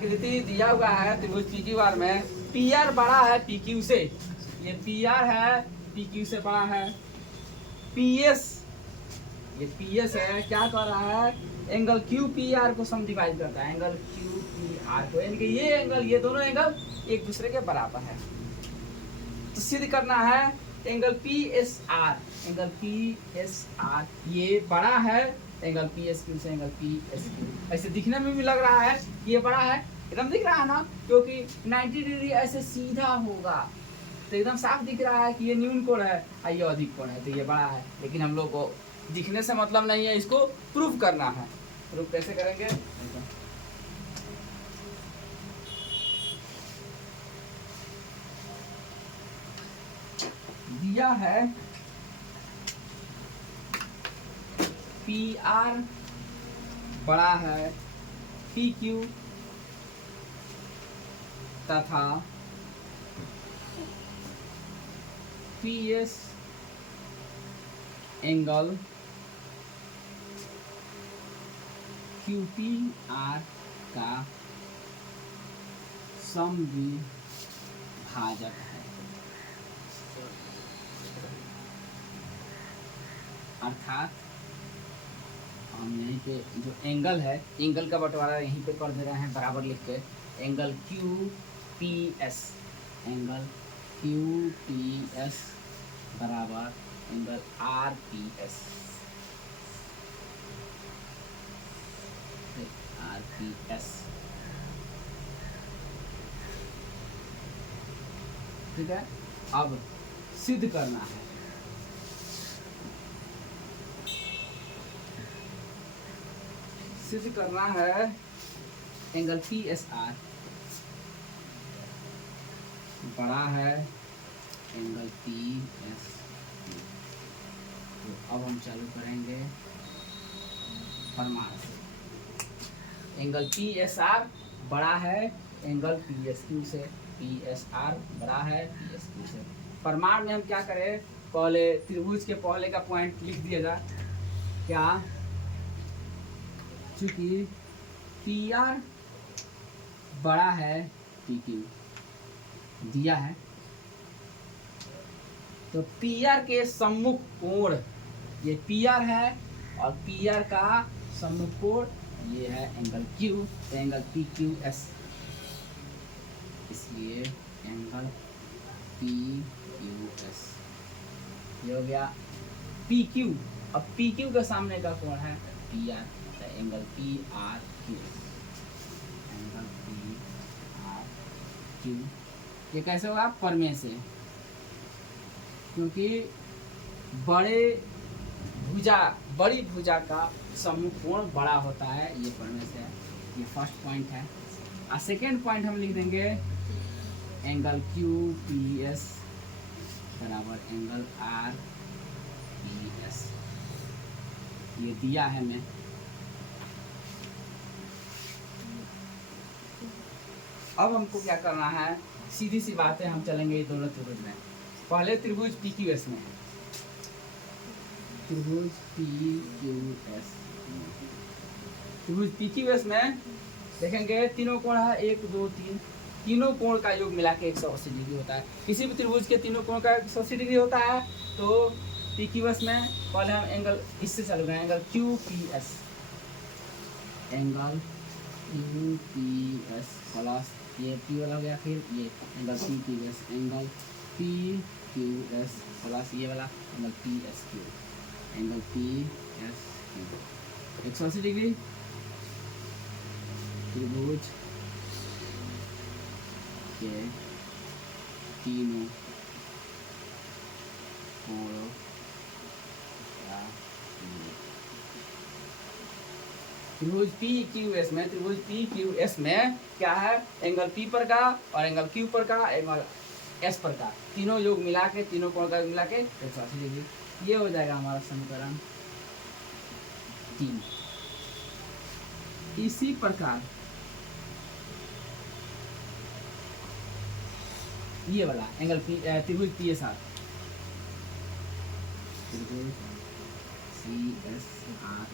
आकृति दिया हुआ है त्रिभुज PQR में PR बड़ा है PQ से, ये PR है PQ से बड़ा है। PS ये PS है, क्या कर रहा है, एंगल QPR को सम डिवाइड करता है, एंगल QPR को, यानी कि ये एंगल, ये दोनों एंगल एक दूसरे के बराबर है। तो सिद्ध करना है एंगल PSR, एंगल PSR ये बड़ा है एंगल PSQ से, एंगल PSQ। ऐसे दिखने में भी लग रहा है ये बड़ा है, एकदम दिख रहा है ना, क्योंकि 90 डिग्री ऐसे सीधा होगा तो एकदम साफ दिख रहा है कि ये न्यून कोण है और ये अधिक कोण है, तो ये बड़ा है। लेकिन हम लोग को दिखने से मतलब नहीं है, इसको प्रूव करना है। प्रूफ कैसे करेंगे, दिया है PR बड़ा है PQ तथा PS एंगल QPR का समविभाजक है। अर्थात हम यहीं पे जो एंगल है, एंगल का बंटवारा यहीं पे कर दे रहे हैं बराबर लिख के, एंगल QPS, एंगल QPS बराबर एंगल RPS, RPS, ठीक है। अब सिद्ध करना है, सिद्ध करना है एंगल PSR बड़ा है एंगल PSQ। तो अब हम चालू करेंगे प्रमाण से, एंगल PSR बड़ा है एंगल PSQ से, PSR बड़ा है PSQ से। प्रमाण में हम क्या करें, पहले त्रिभुज के पहले का पॉइंट लिख दिया जाए, क्या, चूंकि PR बड़ा है PQ दिया है, तो PR के सम्मुख कोण, ये PR है और PR का सम्मुख कोण ये है एंगल Q, तो एंगल PQS, इसलिए एंगल PQS ये हो गया PQ। अब PQ के सामने का कोण है PR, तो एंगल PRQ, एंगल PRQ। ये कैसे होगा, परमेय से, क्योंकि बड़ी भुजा का सम्मुख कोण बड़ा होता है, ये परमेय से है। ये फर्स्ट पॉइंट है। और सेकेंड पॉइंट हम लिख देंगे एंगल QPS बराबर एंगल RPS, ये दिया है मैं। अब हमको क्या करना है, सीधी सी बात है, हम चलेंगे ये दोनों त्रिभुज में। पहले त्रिभुज PQS में, त्रिभुज PQS में देखेंगे तीनों कोण है 1 2 3, तीनों कोण का योग मिला के 180 डिग्री होता है। किसी भी त्रिभुज के तीनों कोण का 180 डिग्री होता है। तो PQS में पहले हम एंगल इससे चालू करें, angle QPS, angle QPS plus ये P वाला हो गया, फिर ये angle PQS, angle PQS plus ये वाला angle PSQ, angle PSQ 180 degree. त्रिभुज के तीनों कोणों का त्रिभुज PQS में, त्रिभुज PQS में क्या है, एंगल P पर का और एंगल Q पर का, एंगल S पर का, तीनों योग मिला के, तीनों कोण का योग मिला के 180 डिग्री। ये हो जाएगा हमारा समीकरण 3। इसी प्रकार ये वाला एंगल त्रिभुज PSR, त्रिभुज CSR,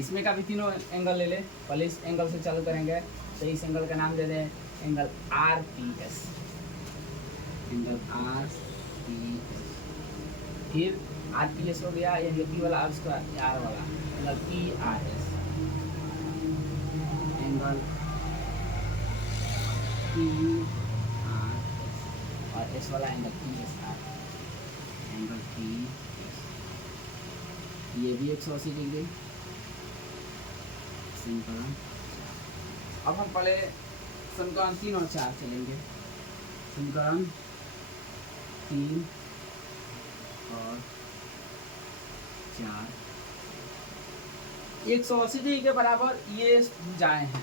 इसमें का भी तीनों एंगल ले ले। पहले इस एंगल से चालू करेंगे, तो इस एंगल का नाम दे दें angle R P S, angle R P S. फिर आर पी एस हो गया, ये पी वाला आर स्क्वायर आर वाला angle P R S, angle P R S, और एस वाला angle P S R, angle P S. ये भी 180 डिग्री। समीकरण अब हम पहले समीकरण 3 और 4 चलेंगे। समीकरण 3 और 4 180 डिग्री के बराबर ये भुजाएं हैं।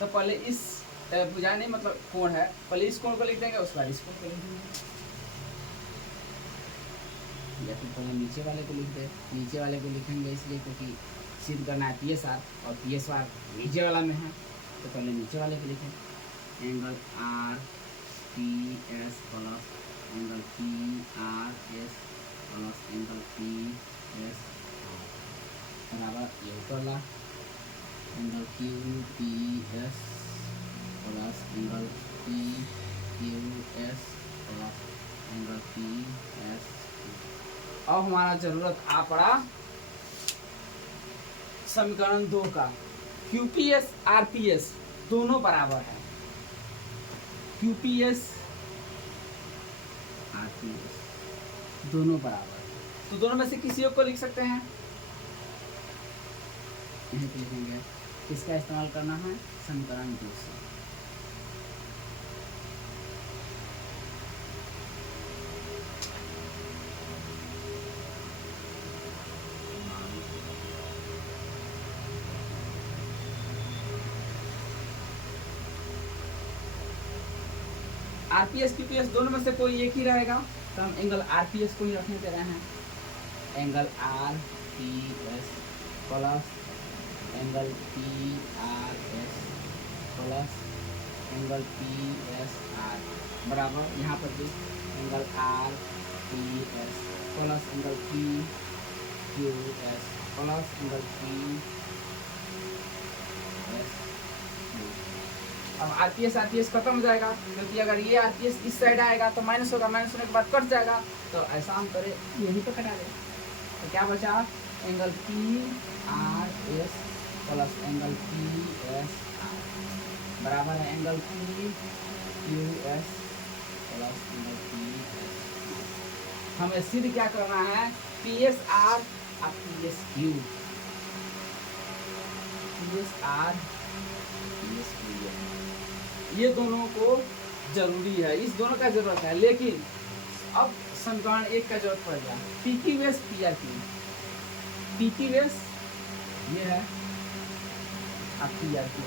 तो पहले इस भुजाएं नहीं मतलब कोण है, पहले इस कोण को लिख देंगे, उसके बाद इस कोण को लिख देंगे, या फिर पहले नीचे वाले को लिख दे। नीचे वाले को लिखेंगे इसलिए क्योंकि सिद्ध करना है पी एस आर, और पी एस आर नीचे वाला में है, तो पहले नीचे वाले को लिखें। Angle R P S plus angle P R S plus angle P S बराबर ये ऊपर ला angle Q P S plus angle P Q S plus angle P S. अब हमारा जरूरत आ पड़ा समीकरण 2 का। QPS RPS दोनों बराबर है, QPS RPS दोनों बराबर है, तो दोनों में से किसी एक को लिख सकते हैं। यहीं पे लिखेंगे, किसका इस्तेमाल करना है, समीकरण 2 से। आरपीएस क्यूपीएस दोनों में से कोई एक ही रहेगा, तो हम एंगल आरपीएस को ही रखने दे रहे हैं। Angle RPS plus angle PRS plus angle PSR बराबर यहाँ पर भी angle RPS plus angle PQS plus angle PS. अब आरपीएस आरपीएस खत्म हो जाएगा, क्योंकि अगर ये आरपीएस इस साइड आएगा तो माइनस होगा, माइनस होने के बाद कट जाएगा, तो ऐसा हम करें यहीं पे कटा दें। तो क्या बचा, angle P R S plus angle P S R बराबर है angle P Q S plus angle P S. हमें सिद्ध क्या करना है, पी एस आर और P S Q, P S R P S Q, ये दोनों को जरूरी है, इस दोनों का जरूरत है। लेकिन अब समीकरण 1 का जरूरत पड़ गया, P Q S P R Q. P Q S ये है अब पी आर क्यू,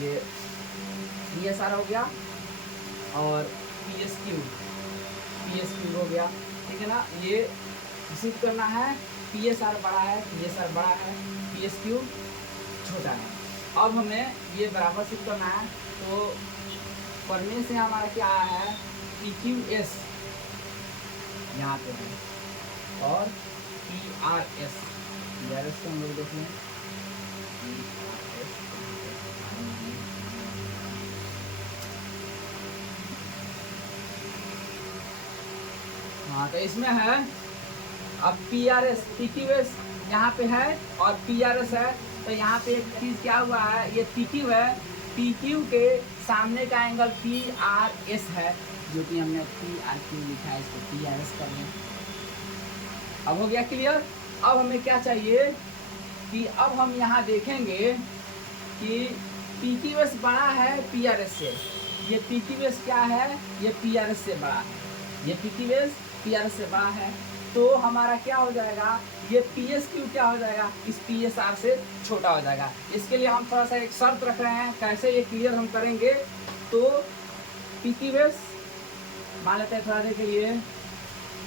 ये पी एस आर हो गया और पी एस क्यू हो गया, ठीक है ना। ये सिद्ध करना है, पी एस आर बड़ा है, पी एस आर बड़ा है, पी एस क्यू छोटा है। अब हमें ये बराबर सिद्ध करना है, तो पढ़ने से हमारा क्या है, पी क्यू एस यहाँ पे है और पी आर एस को हम लोग देख लें, हाँ तो इसमें है। अब P R S P Q S यहाँ पे है और पी आर एस है, तो यहाँ पे एक चीज़ क्या हुआ है, ये पी क्यू है, पी क्यू के सामने का एंगल पी आर एस है, जो कि हमने पी आर क्यू लिखा है, इसको पी आर एस कर लें। अब हो गया क्लियर। अब हमें क्या चाहिए कि अब हम यहाँ देखेंगे कि पी क्यू एस बड़ा है पी आर एस से, ये पी क्यू एस क्या है, ये पी आर एस से बड़ा है, ये P Q S P R S से बड़ा है, तो हमारा क्या हो जाएगा, ये पी एस क्यू क्या हो जाएगा, इस पी एस आर से छोटा हो जाएगा। इसके लिए हम थोड़ा सा एक शर्त रख रहे हैं, कैसे ये क्लियर हम करेंगे। तो पी क्यू एस मान लेते हैं थोड़ा देर के लिए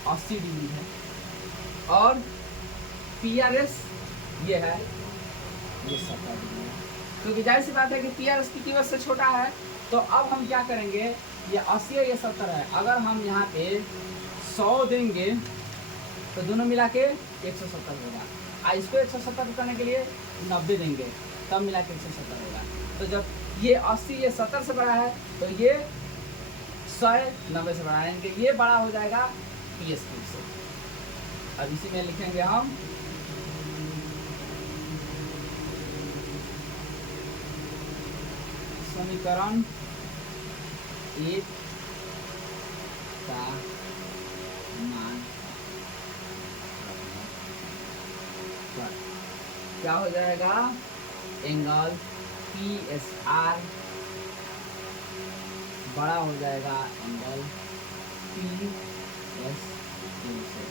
80 डिग्री है और पी आर एस ये है, ये 70 डिग्री है, क्योंकि जाहिर सी बात है कि P R S P Q S से छोटा है। तो अब हम क्या करेंगे, ये 80 है, ये 70 है, अगर हम यहाँ पे 100 देंगे तो दोनों मिला के 170 होगा। इसको 170 करने के लिए 90 देंगे, तब मिला के 170 होगा। तो जब ये 80 ये 70 से बड़ा है तो ये 100 90 से बड़ा है, यानी कि ये बड़ा हो जाएगा पी एस क्यूब से। अब इसी में लिखेंगे हम समीकरण 1 का मान क्या हो जाएगा, एंगल पी एस आर बड़ा हो जाएगा एंगल पी एस क्यू से।